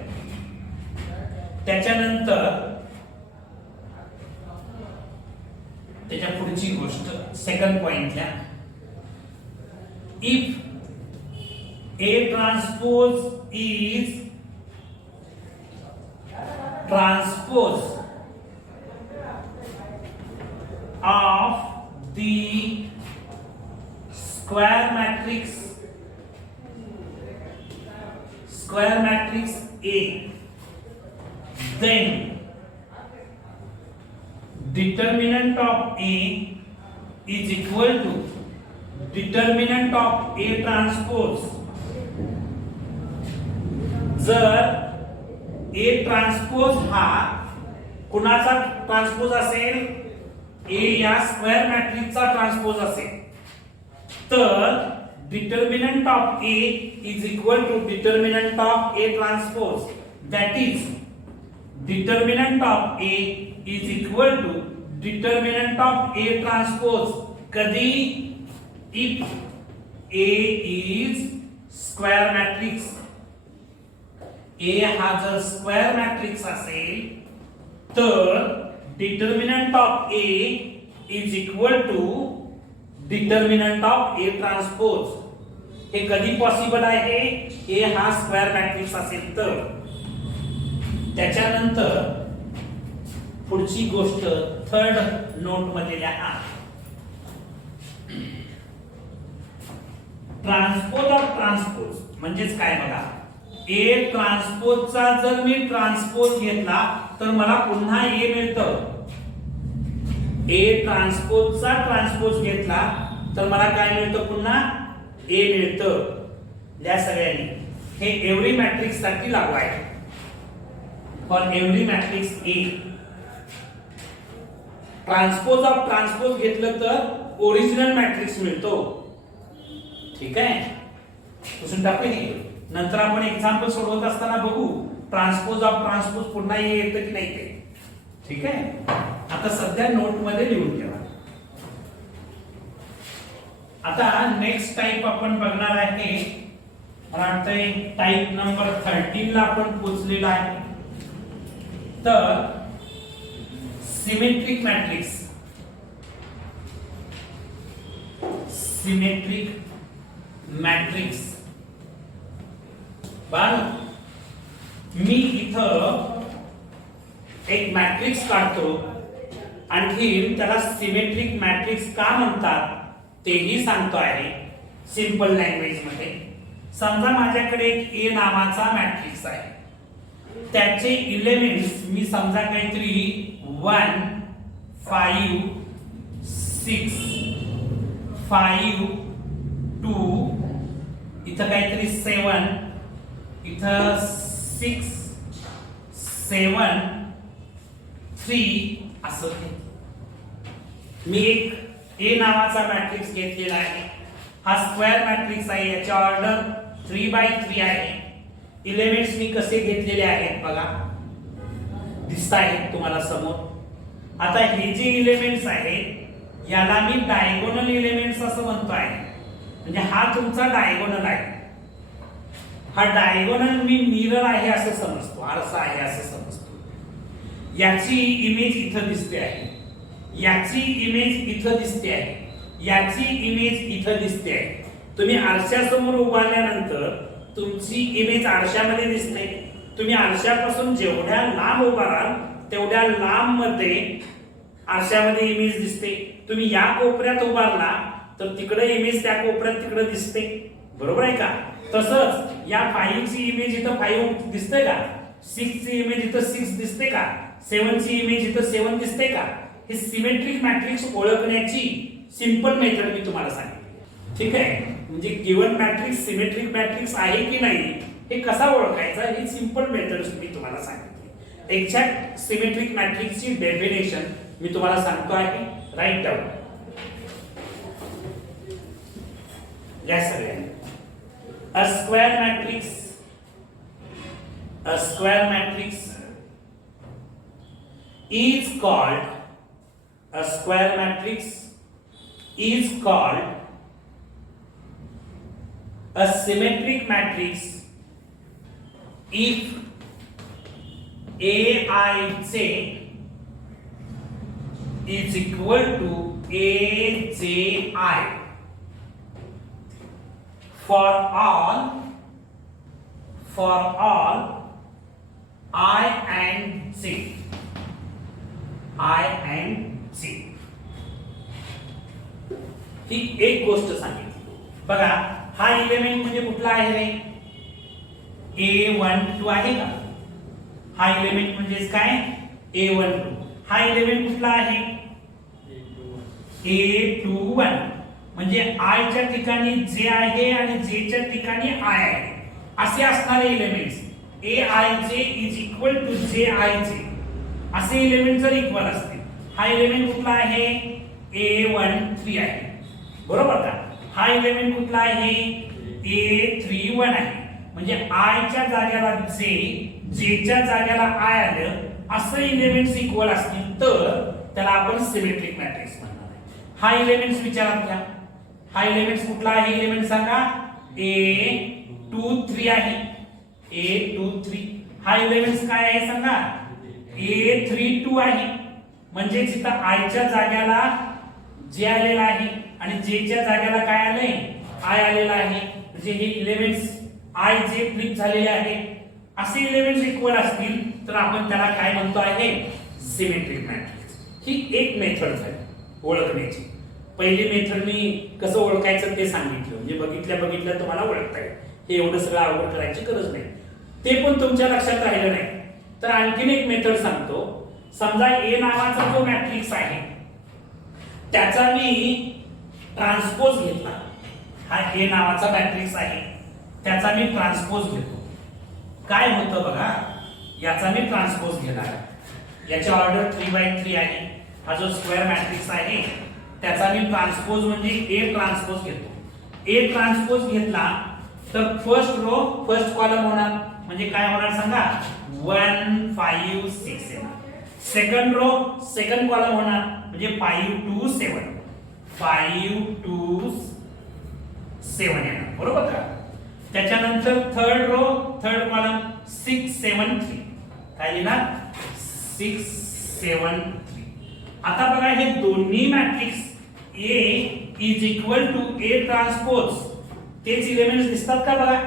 त्याच्यानंतर त्याच्या पुढची गोष्ट सेकंड पॉइंटला, if A transpose is transpose of the square matrix A, then determinant of A is equal to determinant of A transpose. जर A ट्रान्सपोज हा कुणाचा ट्रान्सपोज असेल, A या स्क्वेअर मॅट्रिक्सचा ट्रान्सपोज असेल, तर determinant of A is equal to determinant of A transpose. That is determinant of A is equal to determinant of A transpose. कधी? If A is square matrix. A हा जर square matrix असेल तर determinant of A is equal to determinant of A transpose. हे कधी possible आहे? A हा square matrix असेल तर. त्याच्यानंतर पुढची गोष्ट थर्ड नोट मध्ये लिहा, ट्रान्सपोज ऑफ ट्रान्सपोज म्हणजेच काय बघा. A ट्रान्सपोजचा जर मी ट्रान्सपोज घेतला तर मला पुन्हा A मिळतं. A ट्रान्सपोजचा ट्रान्सपोज घेतला तर मला काय मिळतं? पुन्हा A मिळतं. या सगळ्यांनी हे एव्हरी मॅट्रिक्स साठी लागू आहे. For every matrix A transpose of transpose घेतलं तर ओरिजिनल मॅट्रिक्स मिळतो. ठीक आहे, पुसून टाकू. नंतर आपण एक्झाम्पल सोडवत असताना बघू ट्रान्सपोज ऑफ ट्रान्सपोज पुन्हा येतं की नाही ते. ठीक आहे, आता सध्या नोट मध्ये लिहून ठेवा. आता नेक्स्ट टाइप आपण बघणार आहे. मला वाटतंय टाइप नंबर 13 ला आपण पोहोचलेलो आहे. तर सिमेट्रिक मॅट्रिक्स. सिमेट्रिक मॅट्रिक्स मी इथं एक मॅट्रिक्स काढतो, आणखी त्याला सिमेट्रिक मॅट्रिक्स का म्हणतात तेही सांगतो आहे सिंपल लँग्वेज मध्ये. समजा माझ्याकडे एक A नावाचा मॅट्रिक्स आहे, त्याचे एलिमेंट्स मी समजा काहीतरी 1 5 6 5 2, इथं काहीतरी 7, इथं 6 7 3 असं. मी एक A नावाचा मॅट्रिक्स घेतलेला आहे. हा स्क्वेअर मॅट्रिक्स आहे, याची ऑर्डर 3/3 आहे. एलिमेंट्स मी कसे घेतलेले आहेत बघा, दिसत आहेत तुम्हाला समोर. आता हे जे एलिमेंट्स आहेत याला मी डायगोनल एलिमेंट्स असं म्हणतो आहे. म्हणजे हा तुमचा डायगोनल आहे. हा डायगोनल मी मिरर आहे असं समजतो, आरसा आहे असं समजतो. याची इमेज इथं दिसते आहे, याची इमेज इथं दिसते आहे, याची इमेज इथं दिसते आहे. तुम्ही आरशासमोर उभारल्यानंतर तुमची इमेज आरशामध्ये दिसते. तुम्ही आरशापासून जेवढ्या लांब उभाराल तेवढ्या लांब मध्ये आरशामध्ये इमेज दिसते. तुम्ही या कोपऱ्यात उभारला तर तिकडे इमेज त्या कोपऱ्यात तिकडे दिसते. बरोबर आहे का? तसंच या 5 ची इमेज इथं 5 दिसते का? 6 ची इमेज इथं 6 दिसते का? 7 ची इमेज इथं 7 दिसते का? हे सिमेट्रिक मॅट्रिक्स ओळखण्याची सिंपल मेथड मी तुम्हाला सांगितली. ठीक आहे, म्हणजे गिवन मॅट्रिक्स सिमेट्रिक मॅट्रिक्स आहे की नाही हे कसा ओळखायचा ही सिंपल मेथड मी तुम्हाला सांगितली. एक्झॅक्ट सिमेट्रिक मॅट्रिक्सची डेफिनेशन मी तुम्हाला सांगतो आहे. राईट डाऊन या सगळ्यांनी. A square matrix is called a symmetric matrix if AIJ is equal to AJI for all I and J. ही एक गोष्ट सांगितली बघा. हा एलिमेंट म्हणजे कुठला आहे रे? A12 आहे का? हा एलिमेंट म्हणजे काय? A12. हा एलिमेंट कुठला आहे? A21. म्हणजे I च्या ठिकाणी J आहे आणि J च्या ठिकाणी I आहे. असे असणारे elements AIJ is equal to JIJ असे एलिमेंट जर इक्वल असतील, हा एलिमेंट कुठला आहे? A13 आहे, बरोबर का? हा एलिमेंट कुठला आहे? A31 आहे. म्हणजे I च्या जागेला J, J च्या जागेला I आलं असं एलिमेंट्स इक्वल असतील तर त्याला आपण सिमेट्रिक मॅट्रिक्स म्हणणार आहे. हा एलिमेंट्स विचारात घ्या. हा एलिमेंट्स कुठला आहे? एलिमेंट सांगा. A23 आहे. A23. हा एलिमेंट्स काय आहे सांगा? A32 आहे. म्हणजे जिथं I च्या जागेला J आलेला आहे आणि J च्या जागेला काय आलंय? I आलेला आहे. म्हणजे हे एलिमेंट्स I J फ्लिप झालेले आहे. असे एलिमेंट्स इक्वल असतील तर आपण त्याला काय म्हणतो आहे? Symmetric matrix. ही एक मेथड झाली ओळखण्याची. पहिली मेथड मी कसं ओळखायचं ते सांगितलं, म्हणजे बघितल्या तुम्हाला ओळखता येईल. हे एवढं सगळं अवघड करायची गरज नाही. ते पण तुमच्या लक्षात राहिलं नाही तर आणखीन एक मेथड सांगतो. समजा A नावाचा जो मॅट्रिक्स आहे त्याचा मी ट्रान्सपोज घेतला. हा A नावाचा मॅट्रिक्स आहे, त्याचा मी ट्रान्सपोज घेतो. काय होतं बघा, याचा मी ट्रान्सपोज घेणार आहे. याची ऑर्डर 3/3 आहे. हा जो स्क्वेअर मॅट्रिक्स आहे त्याचा मी ट्रान्सपोज म्हणजे A ट्रान्सपोज घेतो. A ट्रान्सपोज घेतला तर फर्स्ट रो फर्स्ट कॉलम होणार. म्हणजे काय होणार सांगा? 1 5 6 येणार. सेकंड रो सेकंड कॉलम होणार म्हणजे 5 2 7 5 2 7 येणार, बरोबर का? त्याच्यानंतर थर्ड रो थर्ड कॉलम 6 7 3 काय येणार? 6 7 3. आता बघा हे दोन्ही matrix A is equal to A transpose तेच एलिमेंट्स दिसतात का बघा?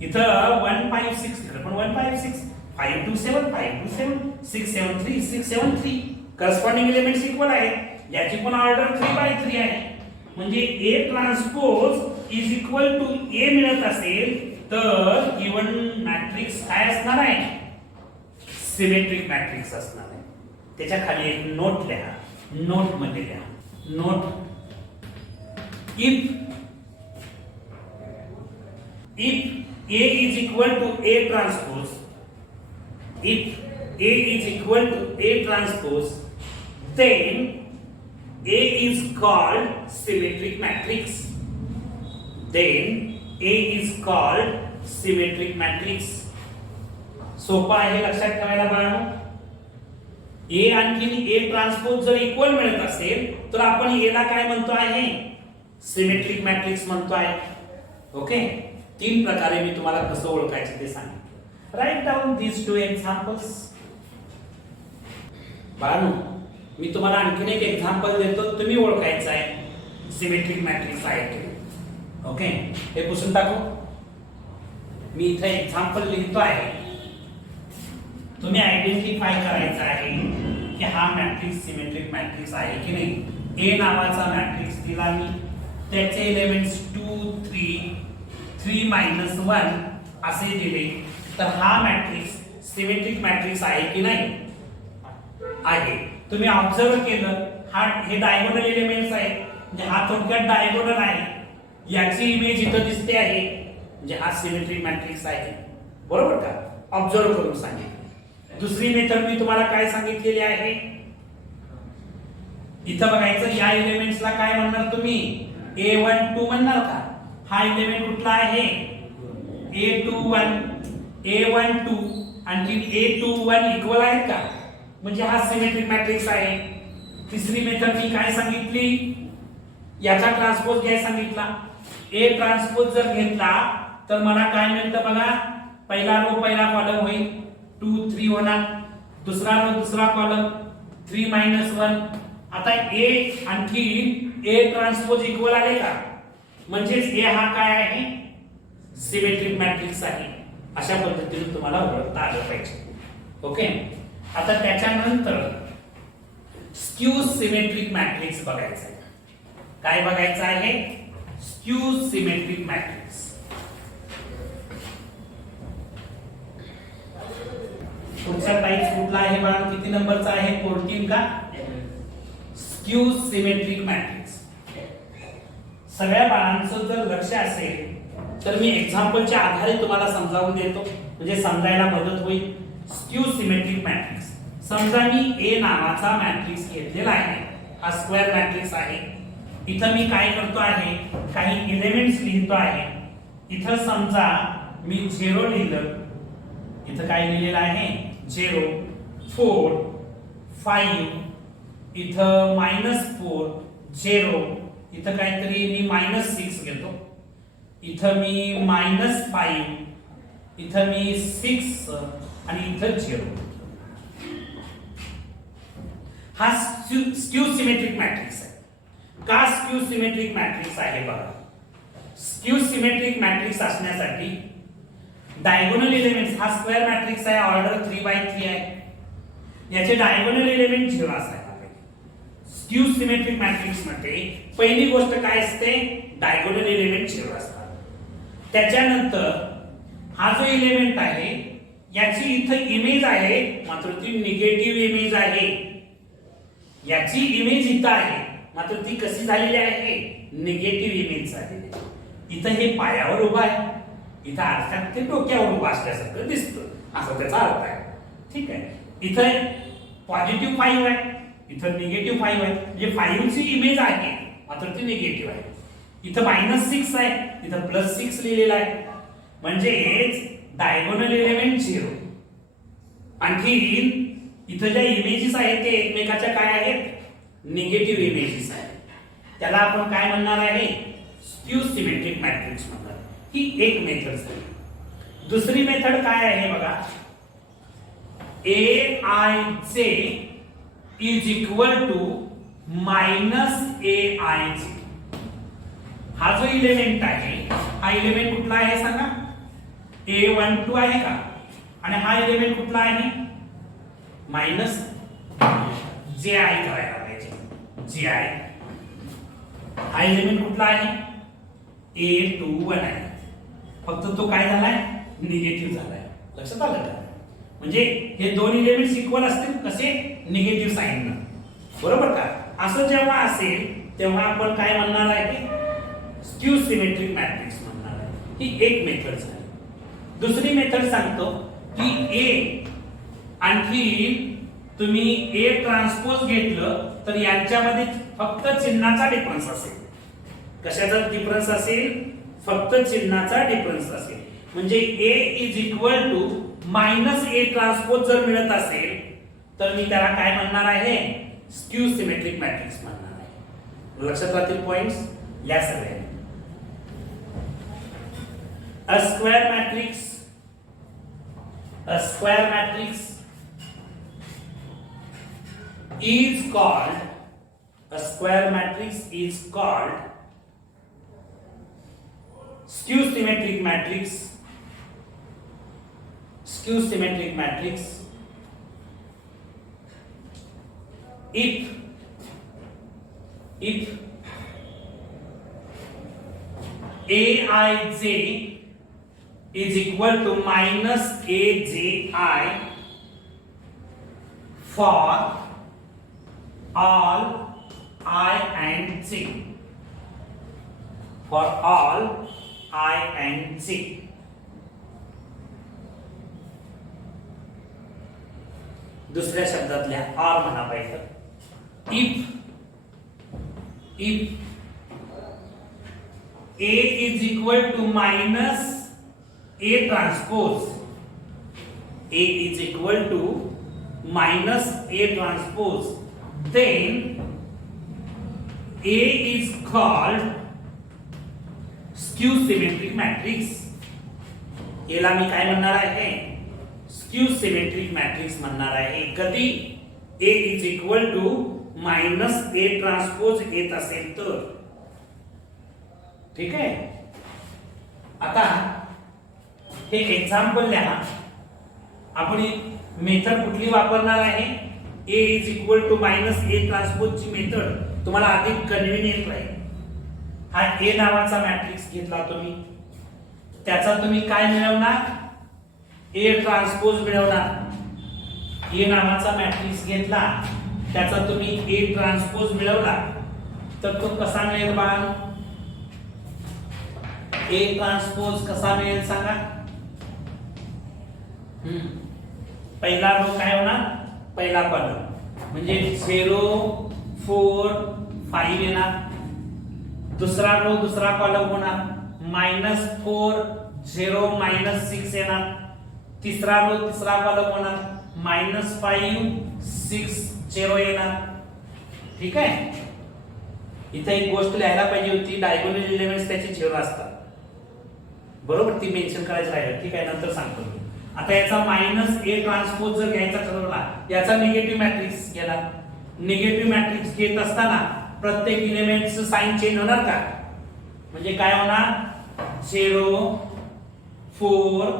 इथं 1 5 6 इकडे पण 1 5 6 5 2 7 5 2 7 6 7 3 6 7 3 करस्पॉन्डिंग एलिमेंट्स इक्वल आहेत. याची पण ऑर्डर 3/3 आहे. म्हणजे A transpose is equal to A मिळत असेल तर गिवन मॅट्रिक्स काय असणार आहे? सिमेट्रिक मॅट्रिक्स असणार आहे. त्याच्या खाली एक नोट लिहा. नोट मध्ये लिहा. Note if A is equal to A transpose, if A is equal to A transpose, then A is called symmetric matrix. Then A is called symmetric matrix. सोपा आहे लक्षात ठेवायला बाळांनो. A आणखीन A ट्रान्सपोज जर equal मिळत असेल तर आपण A ला काय म्हणतो आहे? सिमेट्रिक मॅट्रिक्स म्हणतो आहे. ओके, 3 प्रकारे मी तुम्हाला कसं ओळखायचं ते सांगितलं. Write down these 2 examples. बाळांनो मी तुम्हाला आणखीन एक एक्झाम्पल देतो, तुम्ही ओळखायचं आहे सिमेट्रिक मॅट्रिक्स आहे ते. ओके, हे पुसून टाकू. मी इथे एक्झाम्पल लिहितो आहे, तुम्ही आयडेंटिफाय करायचं आहे की हा मॅट्रिक्स सिमेट्रिक मॅट्रिक्स आहे की नाही. A नावाचा मॅट्रिक्स दिला मी, त्याचे एलिमेंट्स 2 3 3 -1 असे दिले तर हा मॅट्रिक्स सिमेट्रिक मॅट्रिक्स आहे की नाही? आहे. तुम्ही ऑब्झर्व केलं हा हे डायगोनल एलिमेंट्स आहेत, म्हणजे हा थोडक्यात डायगोनल आहे. याची इमेज इथं दिसते आहे, म्हणजे हा सिमेट्रिक मॅट्रिक्स आहे, बरोबर का? ऑब्झर्व करून सांगितलं. दुसरी मेथड मी तुम्हाला काय सांगितलेली आहे? इथं बघायचं, या एलिमेंट्सला काय म्हणणार तुम्ही? A12 म्हणणार का? हा एलिमेंट कुठला आहे? A21 A12 आणि A21 इक्वल आहेत का? म्हणजे हा सिमेट्रिक मॅट्रिक्स आहे. तिसरी मेथड मी काय सांगितली? याचा ट्रान्सपोज घ्यायला सांगितला. A ट्रान्सपोज जर घेतला तर मला काय मिळतं बघा? पहिला रो पहिला कॉलम होईल, 2 3 होणार, दुसरा कॉलम 3 -1. आता A आणखी A ट्रान्सपोज इक्वल आले का, म्हणजेच A हा काय आहे, सिमेट्रिक मॅट्रिक्स आहे. अशा पद्धतीने तुम्हाला ओळखता आलं पाहिजे. ओके. आता त्याच्यानंतर स्क्यू सिमेट्रिक मॅट्रिक्स बघायचं आहे. काय बघायचं आहे, स्क्यू सिमेट्रिक मॅट्रिक्स. पुढचा टाइप कुठला आहे बाळा, किती नंबरचा आहे, 14 का. Skew symmetric matrix. सगळ्या बाळांचं जर लक्ष असेल तर मी एक्झाम्पलच्या आधारे तुम्हाला समजावून देतो, म्हणजे समजायला मदत होईल. Skew symmetric matrix. समजा मी A नावाचा मॅट्रिक्स घेतलेला आहे, हा स्क्वेअर मॅट्रिक्स आहे. इथं मी काय करतो आहे, काही एलिमेंट्स लिहितो आहे. इथं समजा मी 0 लिहिलं, इथं काय लिहिलेलं आहे, 0 4 5, इथं -4 0, इथं काहीतरी मी -6 घेतो, इथं मी -5, इथं मी 6 आणि इथं 0. हा स्क्यू सिमेट्रिक मॅट्रिक्स आहे. का स्क्यू सिमेट्रिक मॅट्रिक्स आहे बघा. स्क्यू सिमेट्रिक मॅट्रिक्स असण्यासाठी डायगोनल एलिमेंट्स, हा स्क्वेअर मॅट्रिक्स आहे, ऑर्डर 3x3 आहे, याचे डायगोनल एलिमेंट 0 असायला पाहिजे. स्क्यू सिमेट्रिक मॅट्रिक्स मध्ये पहिली गोष्ट काय असते, डायगोनल एलिमेंट 0 असतात. त्याच्यानंतर हा जो एलिमेंट आहे याची इथं इमेज आहे, मात्र ती निगेटिव्ह इमेज आहे. याची इमेज इथं आहे, मात्र ती कशी झालेली आहे, निगेटिव्ह इमेज झालेली आहे. इथं हे पायावर उभा आहे, इथं अर्थात ते डोक्यावर उभा असल्यासारखं दिसतं, असं त्याचा अर्थ आहे. ठीक आहे. इथं पॉझिटिव्ह 5 आहे, इथं निगेटिव्ह 5 आहे, म्हणजे 5 ची इमेज आहे मात्र ती निगेटिव्ह आहे. इथं -6 आहे, इथं +6 लिहिलेला आहे, म्हणजेच डायगोनल एलिमेंट 0. आणखी इथं ज्या इमेजेस आहेत ते एकमेकाच्या काय आहेत, निगेटिव्ह इमेजेस आहेत. त्याला आपण काय म्हणणार आहे, स्क्यू सिमेट्रिक मॅट्रिक्स म्हणणार. ही एक मेथड झाली. दुसरी मेथड काय आहे बघा, Aij is equal to -Aij. हा जो इलेमेंट आहे, हा इलेमेंट कुठला आहे सांगा, A12 आहे का, आणि हा इलेमेंट कुठला आहे, -ji करायला पाहिजे, ji. हा इलेमेंट कुठला आहे, A21 आहे, फक्त तो काय झालाय, निगेटिव्ह झालाय. लक्षात आलं का, म्हणजे हे दोन इलेमेंट्स इक्वल असतील कसे, निगेटिव्ह साइन. बरोबर का. असं जेव्हा असेल तेव्हा आपण काय म्हणणार आहे, स्क्यू सिमेट्रिक मॅट्रिक्स म्हणणार आहे. ही एक मेथड झाली. दुसरी मेथड सांगतो की A आणखी तुम्ही A ट्रान्सपोज घेतलं तर यांच्यामध्ये फक्त चिन्हाचा डिफरन्स असेल. कशाचा डिफरन्स असेल, फक्त चिन्हाचा डिफरन्स असेल. म्हणजे A is equal to -A transpose जर मिळत असेल तर मी त्याला काय म्हणणार आहे, स्क्यू सिमेट्रिक मॅट्रिक्स म्हणणार आहे. लक्षात राहतील पॉइंट्स या सगळ्या. A square matrix is called skew symmetric matrix if Aij is equal to -Aji for all I and j. For all I and j. दुसऱ्या शब्दातल्या और म्हणा पाहिजे. if A is equal to -A transpose, A is equal to -A transpose, then A is called skew symmetric matrix. याला मी काय म्हणणार आहे, skew symmetric matrix म्हणणार आहे. कधी A is equal to minus A transpose येत असेल तर. ठीक आहे. आता हे एक्झाम्पल लिहा. आपण मेथड कुठली वापरणार आहे? A is equal to minus A transpose ची मेथड तुम्हाला अधिक कन्व्हिनियंट राहील. हा A नावाचा मॅट्रिक्स घेतला तुम्ही, त्याचा तुम्ही काय मिळवणार? A ट्रान्सपोज मिळवणार. A नावाचा मॅट्रिक्स घेतला, त्याचा तुम्ही A ट्रान्सपोज मिळवला तर तो कसा मिळेल बाळा? A ट्रान्सपोज कसा मिळेल सांगा? पहिला रो काय होणार? पहिला कॉलम म्हणजे 0 4 5 येणार. दुसरा रो दुसरा कॉलम होणार -4 0 -6 येणार. तिसरा रो तिसरा कॉलम होणार -5 6 0 येणार. ठीक आहे. इथे एक गोष्ट लिहायला पाहिजे होती, डायगोनल एलिमेंट्स त्याचे 0 असतात. बरोबर, ती मेन्शन करायचं राहिलं. ठीक आहे, नंतर सांगतो मी. आता याचा -A ट्रान्सपोज जर घ्यायचा ठरवला, याचा निगेटिव्ह मॅट्रिक्स गेला. निगेटिव्ह मॅट्रिक्स घेत असताना प्रत्येक एलिमेंटचं साइन चेंज होणार का? म्हणजे काय होणार? 0 4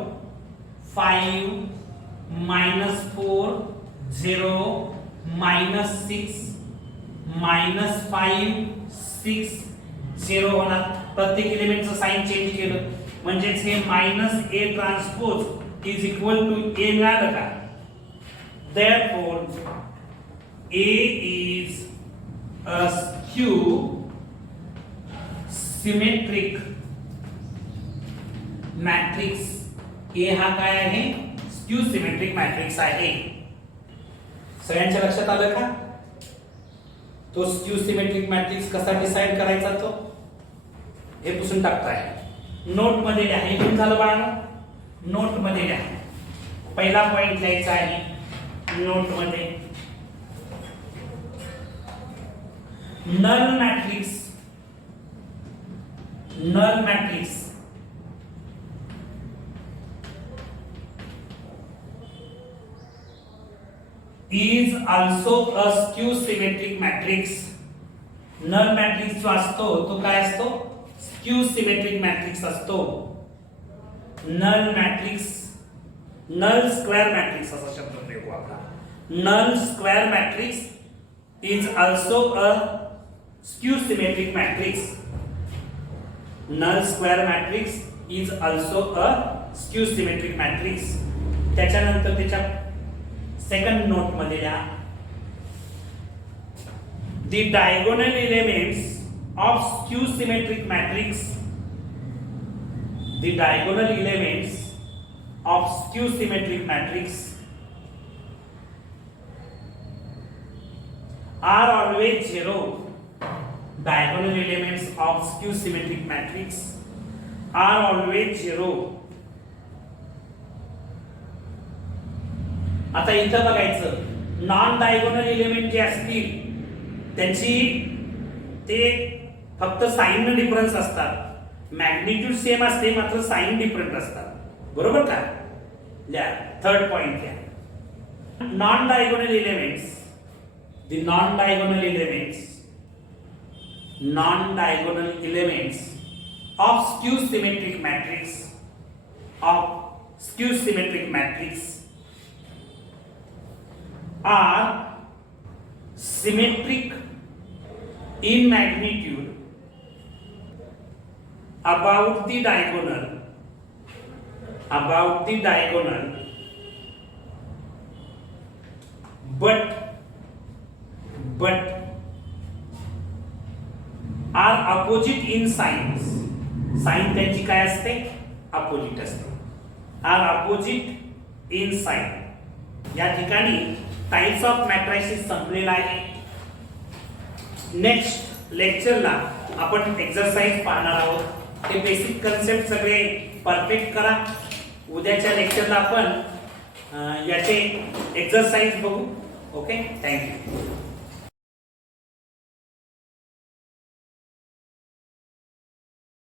5 -4 0 -6 -5 6 0 होणार. प्रत्येक एलिमेंटचं साइन चेंज केलं म्हणजेच हे -A transpose is equal to A मिळालं का? Therefore A is a skew symmetric matrix. A हा काय आहे? स्क्यू सिमेट्रिक मॅट्रिक्स आहे. सगळ्यांच्या लक्षात आलं का? तो स्क्यू सिमेट्रिक मॅट्रिक्स कसा डिसाइड करायचा तो हे पुसून टाकताय. नोट मध्ये लिहा. हे पण झालं बाळा. नोट मध्ये लिहा. पहिला पॉइंट लिहायचा आहे नोट मध्ये. Null matrix is also a skew symmetric matrix. Null matrix जो असतो तो काय असतो? स्क्यू सिमेट्रिक मॅट्रिक्स असतो. Null matrix, null square matrix असा शब्द प्रयोग वापरा. Null square matrix is also a skew symmetric matrix. Null square matrix is also a skew symmetric matrix. त्याच्यानंतर त्याच्या सेकंड नोट मध्ये लिहा. The diagonal elements of skew symmetric matrix, the diagonal elements of skew symmetric matrix are always 0. Diagonal elements of skew symmetric matrix are always 0. आता इथं बघायचं, non diagonal element जे असतील त्यांची ते फक्त साइन डिफरन्स असतात. मॅग्निट्यूड सेम असते मात्र साइन डिफरंट असतात. बरोबर का? लिहा. थर्ड पॉइंट लिहा. Non diagonal elements, the non-diagonal elements of skew symmetric matrix are symmetric in magnitude about the diagonal but are opposite in signs. Sign त्यांची काय असते? अपोजिट असते. are opposite in sign. या ठिकाणी टाइप्स ऑफ मॅट्रिसेस संपलेला आहे. Next लेक्चरला आपण exercise पाहणार आहोत. ते बेसिक कन्सेप्ट सगळे परफेक्ट करा. उद्याच्या लेक्चरला आपण याचे एक्सरसाइज बघू. Okay, thank you.